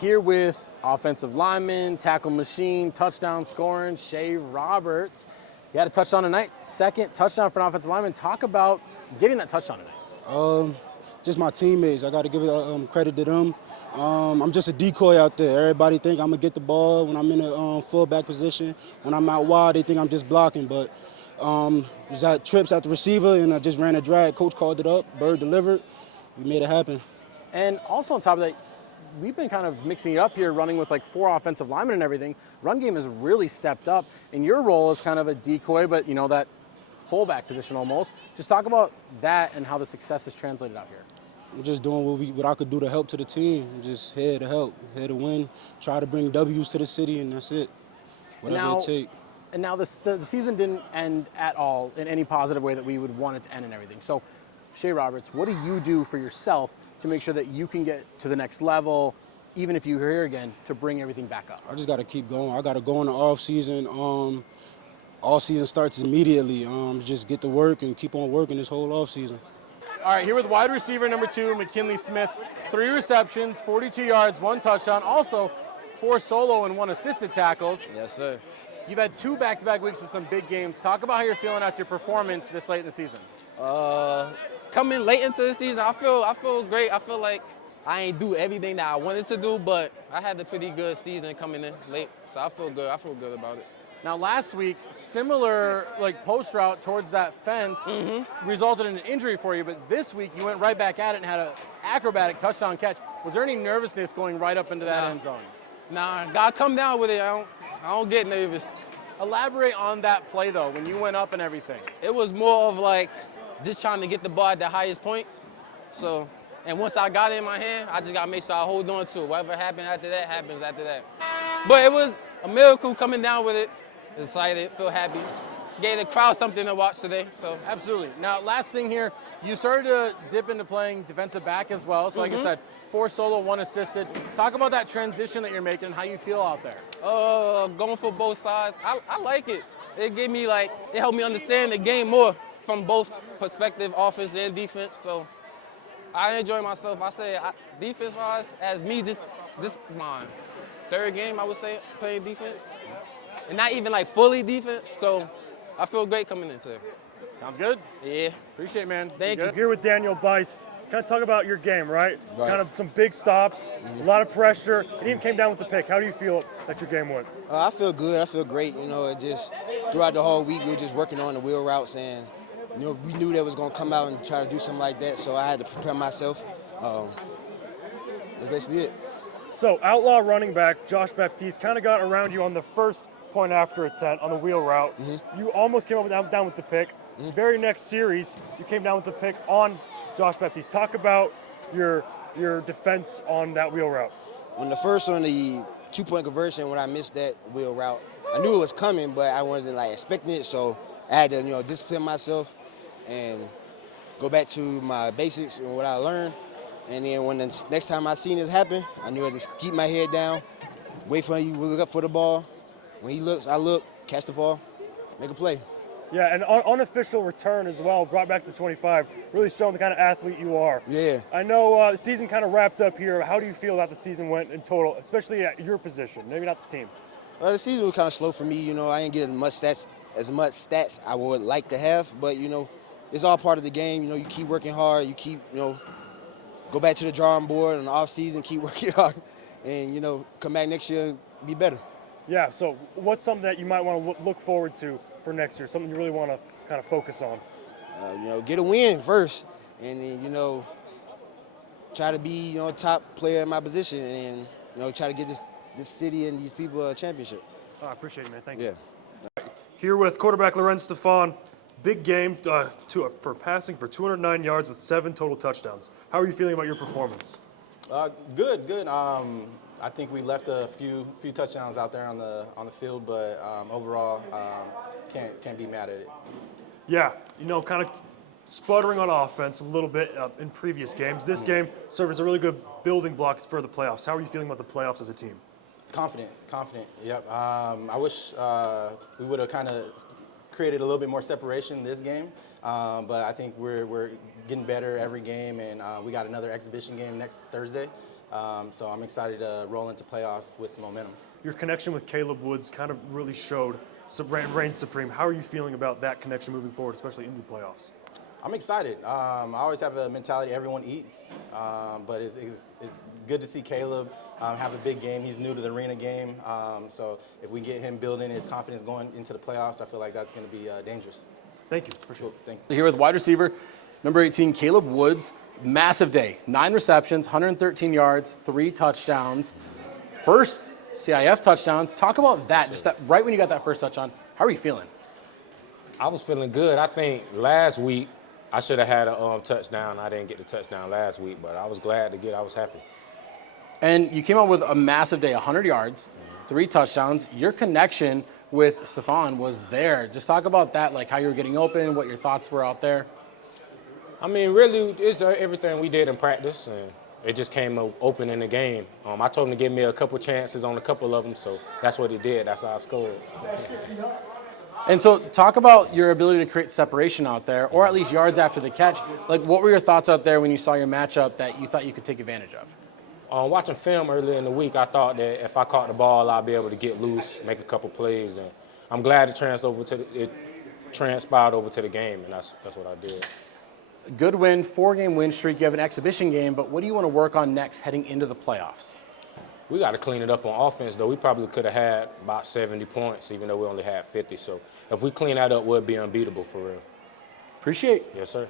Here with offensive lineman, tackle machine, touchdown scoring, Shea Roberts. He had a touchdown tonight, second touchdown for an offensive lineman. Talk about getting that touchdown tonight. Just my teammates. I got to give credit to them. I'm just a decoy out there. Everybody think I'm going to get the ball when I'm in a fullback position. When I'm out wide, they think I'm just blocking. But was at trips at the receiver, and I just ran a drag. Coach called it up. Bird delivered. We made it happen. And also on top of that, we've been kind of mixing it up here, running with like 4 offensive linemen and everything. Run game has really stepped up. And your role is kind of a decoy, but you know, that fullback position almost. Just talk about that and how the success is translated out here. I'm just doing what I could do to help to the team. I'm just here to help, here to win, try to bring W's to the city, and that's it. Whatever it takes. And now the season didn't end at all in any positive way that we would want it to end and everything. So, Shea Roberts, what do you do for yourself to make sure that you can get to the next level, even if you're here again, to bring everything back up? I just got to keep going. I got to go in the off season. All season starts immediately. Just get to work and keep on working this whole off season. All right, here with wide receiver number 2, McKinley Smith. 3 receptions, 42 yards, 1 touchdown. Also, 4 solo and 1 assisted tackles. Yes, sir. You've had 2 back-to-back weeks with some big games. Talk about how you're feeling after your performance this late in the season. Coming late into the season, I feel great. I feel like I ain't do everything that I wanted to do, but I had a pretty good season coming in late, so I feel good. I feel good about it. Now, last week, similar like post route towards that fence resulted in an injury for you, but this week you went right back at it and had an acrobatic touchdown catch. Was there any nervousness going right up into that end zone? Nah, gotta come down with it. I don't get nervous. Elaborate on that play though, when you went up and everything. It was more of like just trying to get the ball at the highest point. So, and once I got it in my hand, I just gotta make sure I hold on to it. Whatever happened after that happens after that. But it was a miracle coming down with it. Excited, feel happy. Gave the crowd something to watch today. So absolutely. Now, last thing here, you started to dip into playing defensive back as well. So, like I said, 4 solo, 1 assisted. Talk about that transition that you're making and how you feel out there. Going for both sides, I like it. It gave me it helped me understand the game more from both perspective, offense and defense. So I enjoy myself. I say defense-wise, as me, this my 3rd game, I would say, playing defense. And not even fully defense, so I feel great coming into it. Sounds good. Yeah. Appreciate it, man. Thank you. Here with Daniel Bice. Kind of talk about your game, right? Kind of some big stops, a lot of pressure. It even came down with the pick. How do you feel that your game went? I feel good. I feel great. You know, it just throughout the whole week we were just working on the wheel routes, and you know we knew they was gonna come out and try to do something like that. So I had to prepare myself. That's basically it. So outlaw running back Josh Baptiste kind of got around you on the first point after attempt on the wheel route. You almost came up down with the pick. Very next series, you came down with the pick on Josh Baptiste. Talk about your defense on that wheel route. On the first one, the 2-point conversion, when I missed that wheel route, I knew it was coming, but I wasn't expecting it. So I had to discipline myself and go back to my basics and what I learned. And then when the next time I seen this happen, I knew I had to keep my head down, wait for him to look up for the ball. When he looks, I look, catch the ball, make a play. Yeah, and unofficial return as well, brought back to 25, really showing the kind of athlete you are. Yeah. I know the season kind of wrapped up here. How do you feel that the season went in total, especially at your position, maybe not the team? The season was kind of slow for me. You know, I didn't get as much stats I would like to have, but, you know, it's all part of the game. You know, you keep working hard. You keep, go back to the drawing board in the off season, keep working hard, and, come back next year and be better. Yeah, so what's something that you might want to look forward to for next year, something you really want to kind of focus on? Get a win first, and then, try to be, a top player in my position, and, try to get this city and these people a championship. Oh, I appreciate it, man. Thank you. Yeah. Here with quarterback Lorenz Stefan, big game for passing for 209 yards with 7 total touchdowns. How are you feeling about your performance? Good. I think we left a few touchdowns out there on the field, but overall, can't be mad at it. Yeah, kind of sputtering on offense a little bit in previous games. This game served as a really good building blocks for the playoffs. How are you feeling about the playoffs as a team? Confident. Yep. I wish we would have kind of created a little bit more separation this game, but I think we're getting better every game, and we got another exhibition game next Thursday. So I'm excited to roll into playoffs with some momentum. Your connection with Caleb Woods kind of really showed, reigned supreme. How are you feeling about that connection moving forward, especially into the playoffs? I'm excited. I always have a mentality everyone eats, but it's good to see Caleb have a big game. He's new to the arena game, so if we get him building his confidence going into the playoffs, I feel like that's going to be dangerous. Thank you. Appreciate it. Thank you. Here with wide receiver, number 18, Caleb Woods. Massive day. 9 receptions, 113 yards, 3 touchdowns. First CIF touchdown. Talk about that. Just that right when you got that first touchdown. How are you feeling? I was feeling good. I think last week I should have had a touchdown. I didn't get the touchdown last week, but I was glad to get it. I was happy. And you came out with a massive day, 100 yards, 3 touchdowns. Your connection with Stephon was there. Just talk about that, like how you were getting open, what your thoughts were out there. I mean, really, it's everything we did in practice, and it just came open in the game. I told him to give me a couple chances on a couple of them, so that's what he did. That's how I scored. And so talk about your ability to create separation out there, or at least yards after the catch. Like, what were your thoughts out there when you saw your matchup that you thought you could take advantage of? Watching film earlier in the week, I thought that if I caught the ball, I'd be able to get loose, make a couple plays, and I'm glad it transpired over to the game, and that's what I did. Good win, 4-game win streak. You have an exhibition game, but what do you want to work on next heading into the playoffs? We got to clean it up on offense, though. We probably could have had about 70 points, even though we only had 50. So if we clean that up, we'll be unbeatable for real. Appreciate it. Yes, sir.